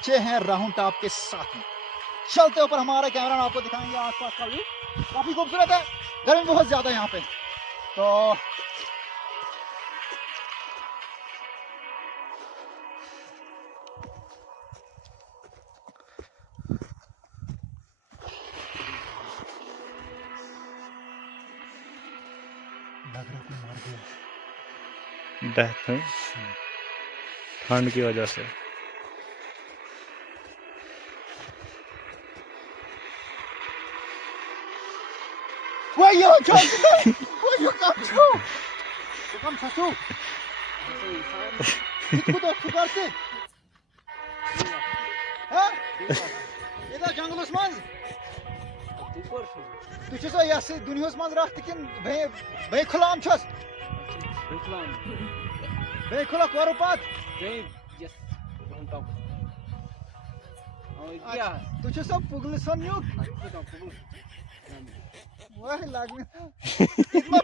बच्चे हैं round top के साथ में। चलते ऊपर हमारे कैमरा आपको दिखाएंगे आसपास का व्यू, काफी खूबसूरत है। गर्मी बहुत ज्यादा है यहाँ पे, तो लग रहा कोई मर गया। डेथ है ठंड की वजह से। Where you going? Where you come to? You come to? Git bu da çıkarsın. Ha? Ne da jungle'us manz? Tu çes o yası dünyos manz raktikin bey kulam çes. Bey kulak varupat. Yes, on top. Oh, Yeah. Tu çes o pugluson yok. yeah. Wah lagmi. Itma